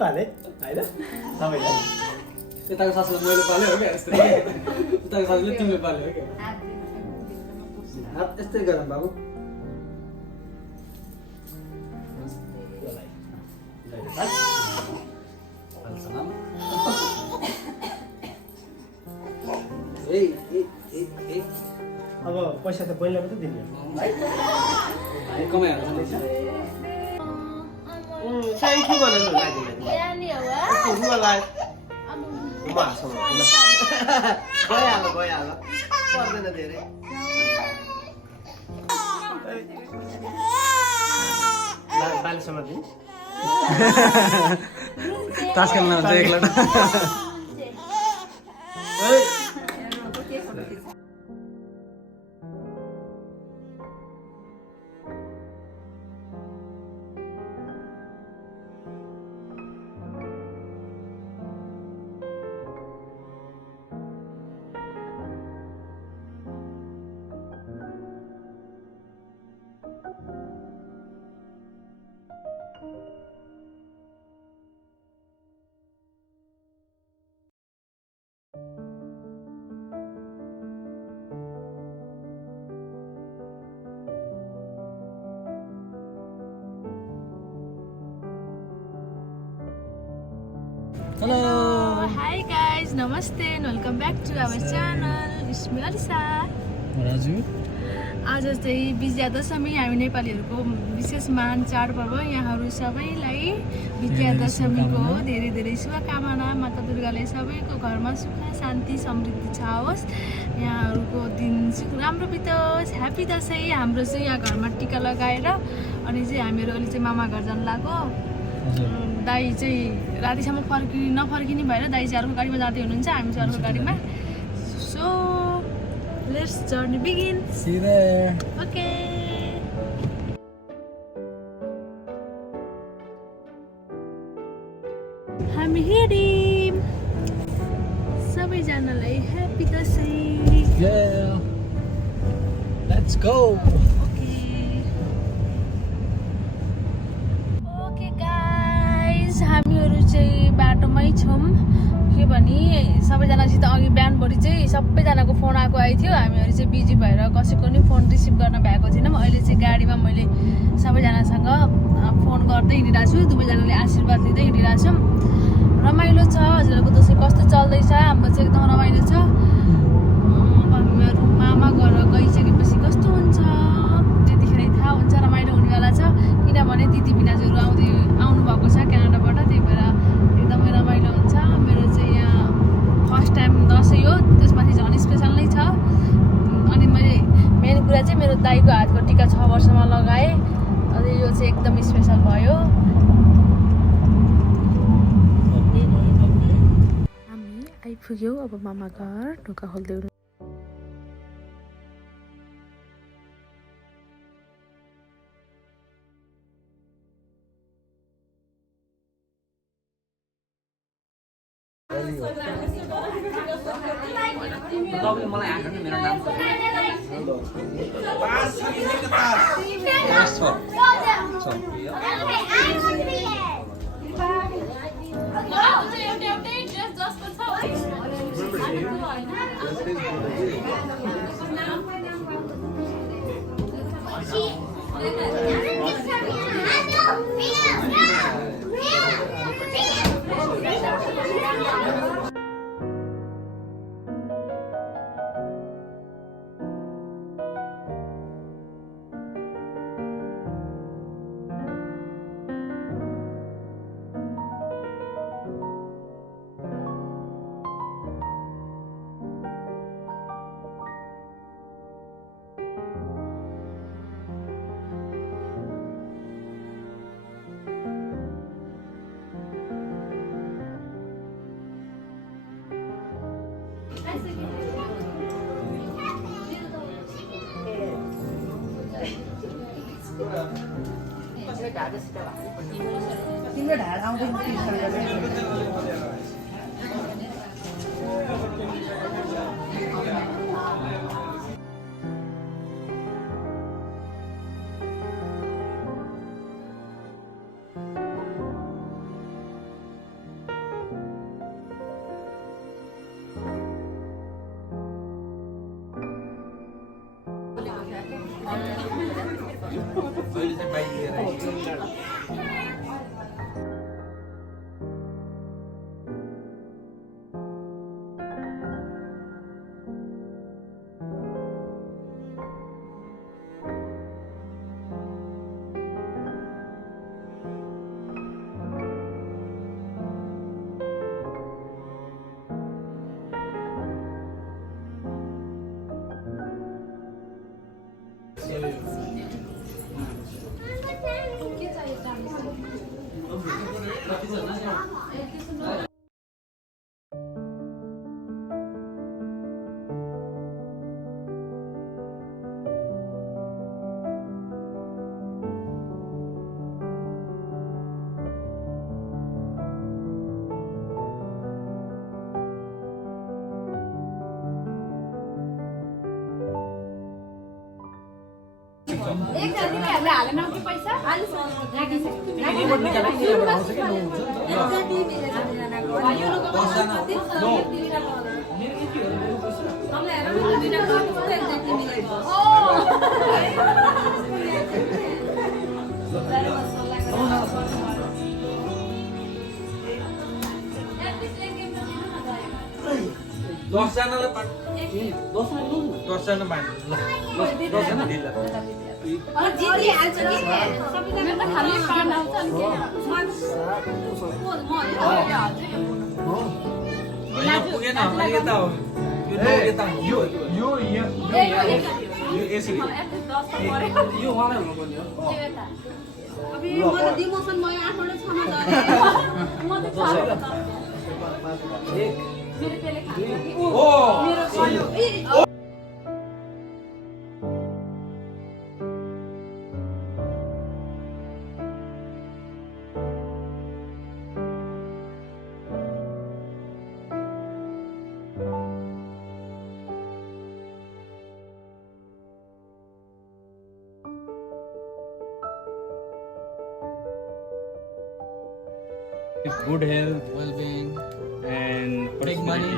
पाले हैन सबैलाई यताको सासूलाई मैले पाले हो क्या यस्तो यताको सासूले तिमीले पाले हो क्या हात यस्तै गरौँ बाबु अब पैसा त पहिला मात्रै दिने है कमाइहाल्छ नि चाहिँ के बनाउनु गइहाल्यो पर्दैन धेरै बालिसम्म दिनु तास खेल्न हुन्छ एक्लै Hello. Hi guys, namaste and welcome back to our channel. It's me Aalissa. Raju आज चाहिँ विजया दशमी हामी नेपालीहरूको विशेष महान चाडपर्व यहाँहरू सबैलाई विजया दशमीको धेरै धेरै शुभकामना। माता दुर्गाले सबैको घरमा सुख शान्ति समृद्धि छाओस्, यहाँहरूको दिन राम्रो बितोस्। ह्याप्पी दशैँ। हाम्रो चाहिँ यहाँ घरमा टिका लगाएर अनि चाहिँ हामीहरू अहिले चाहिँ मामा घर जानु लाग्यो। दाइ चाहिँ रातिसम्म नफर्किने भएर दाइ चाहिँ अर्को गाडीमा जाँदै हुनुहुन्छ, हामी चाहिँ अर्को गाडीमा। So let's journey begin. See you there. Okay हामी हिँड्यौँ। सबैजनालाई happy Dashain. Yeah. Let's go. Okay guys, हामीहरू चाहिँ बाटोमै छौँ। के भने सबैजनासित अघि बिहानभरि चाहिँ सबैजनाको फोन आएको थियो। हामीहरू चाहिँ बिजी भएर कसैको नि फोन रिसिभ गर्न भएको थिएनौँ। अहिले चाहिँ गाडीमा मैले सबैजनासँग फोन गर्दै हिँडिरहेको छु। दुवैजनाले आशीर्वाद दिँदै हिँडिरहेको छौँ। रमाइलो छ। हजुरहरूको दसैँ कस्तो चल्दैछ? हाम्रो चाहिँ एकदम रमाइलो छ। हामीहरू मामा घर गइसकेपछि कस्तो हुन्छ त्यतिखेरै थाहा हुन्छ। रमाइलो हुनेवाला छ किनभने दिदी भिनाजुहरू आउनु भएको छ क्यानाडाबाट, त्यही भएर एकदमै रमाइलो हुन्छ। मेरो चाहिँ यहाँ फर्स्ट टाइम दसैँ हो, त्यसमाथि झन् स्पेसल नै छ। अनि मैले मेन कुरा चाहिँ मेरो दाइको हातको टिका 6 वर्षमा लगाएँ, अनि यो चाहिँ एकदम स्पेसल भयो। हामी आइपुग्यौँ अब मामा घर। ढोका खोल्दै हुनु तपाईँले मलाई आएको नि मेरो नाम तिम्रो ढाड आउँदैन अहिले चाहिँ बाइक लिएर एक जातिले हालेन कि पैसा आलिसमा राखिसक्यो रिमोट निकालेर यहाँबाट आउँछ कि नहुन्छ एक जाति मिलेको जनाको यो लोक कति छ नो तिमीलाई मेरो यति हो मेरो पैसा सबले हेर मेरो दुईटा कति छ एक जाति मिलेको दसजनालाई दसजना बाँड्नु ल दसजना दिल अनि जिति हाल्छ कि सबैजना खाली पार्न आउँछ अनि के यहाँ पुगेन अनि यता हो यो यसरी यो उहाँलाई हुनुपर्ने हो अब यो मलाई डिमोसन म आफूले छमा गरे म त छ मेरो त्यसले खान्छ कि ओ मेरो सल्यो good health well-being and big money.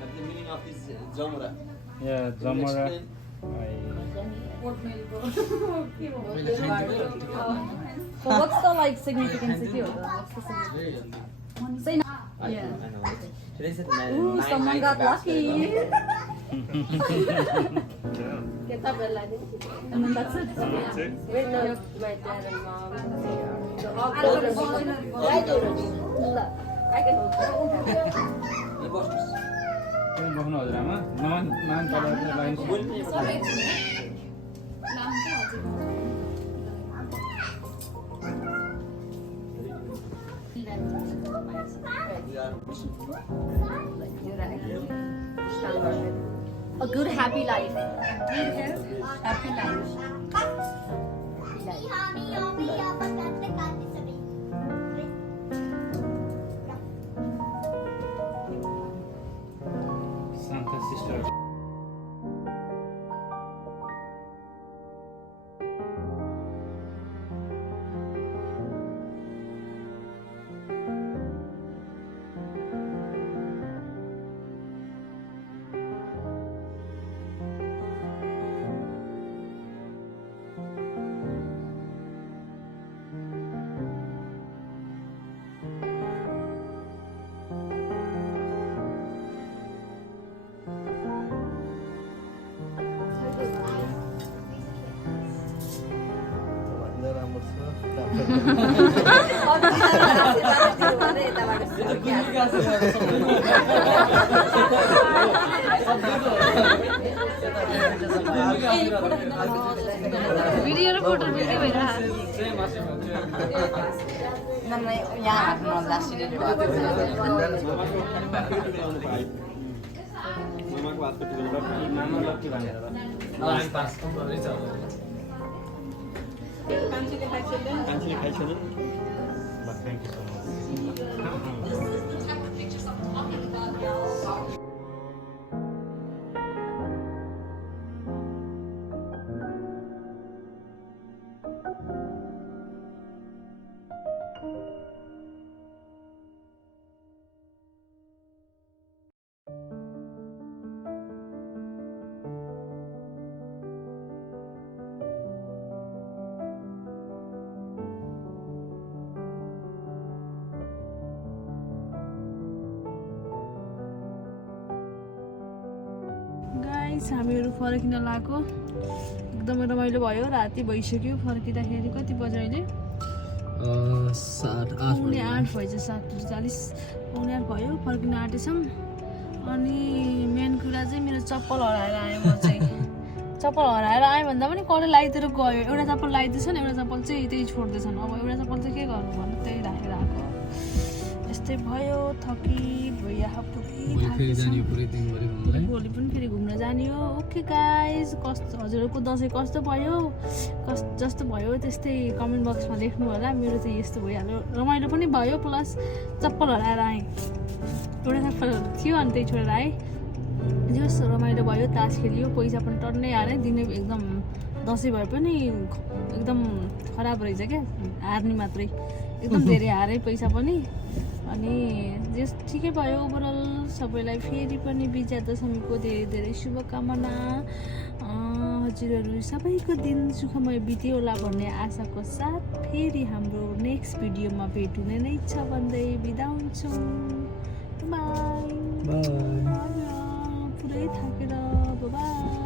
The meaning of this Jamura. Yeah, Zamora. So what's the like significance of you? What's the significance? Say no. Yeah. I know. Today said Ooh, someone got lucky. Kita berlari. And then that's it. Wait, no, my dad and mom. I do. Look, I can hold it. बस्नु हजुरआमा मान परेर line A good happy life. Happy life. Santa sister. Video र photo बिक्री भइरहेको मामाको हातको टिपेर मामा लक्की भनेर कान्छीले खाइछन् thank you so much guys हामीहरू फर्किन लाग्यो एकदमै रमाइलो भयो राति भइसक्यो फर्किँदाखेरि कति बज्यो अहिले 8:30 भएछ 7:40 8:30 भयो फर्किन आँटेछौँ अनि मेन कुरा चाहिँ मेरो चप्पल हराएर आयो म चाहिँ चप्पल हराएर आयो भन्दा पनि कसले लगाइदिएर गयो एउटा चप्पल लगाइदिएछन् एउटा चप्पल चाहिँ त्यही छोड्दैछन् अब एउटा चप्पल चाहिँ के गर्नु भन्नु त्यही राखेर आएको यस्तै भयो थकी भइया भोलि पनि फेरि घुम्न जाने हो ओके गाइज कस्तो हजुरहरूको दसैँ कस्तो भयो जस्तो भयो त्यस्तै कमेन्ट बक्समा लेख्नु होला मेरो चाहिँ यस्तो भइहाल्यो रमाइलो पनि भयो प्लस चप्पल हराएर आएँ एउटा चप्पल थियो अनि त्यही छोडेर आएँ जस रमाइलो भयो तास खेलियो पैसा पनि टन्नै हारेँ दिने एकदम दसैँ भए पनि एकदम खराब रहेछ क्या हार्ने मात्रै एकदम धेरै हारेँ पैसा पनि अनि जस ठिकै भयो ओभरअल सबैलाई फेरि पनि विजया दशमीको धेरै धेरै शुभकामना हजुरहरू सबैको दिन सुखमय बित्यो होला भन्ने आशाको साथ फेरि हाम्रो नेक्स्ट भिडियोमा भेट हुने नै छ भन्दै बिदा हुन्छौँ बाई पुरै थाकेर बाई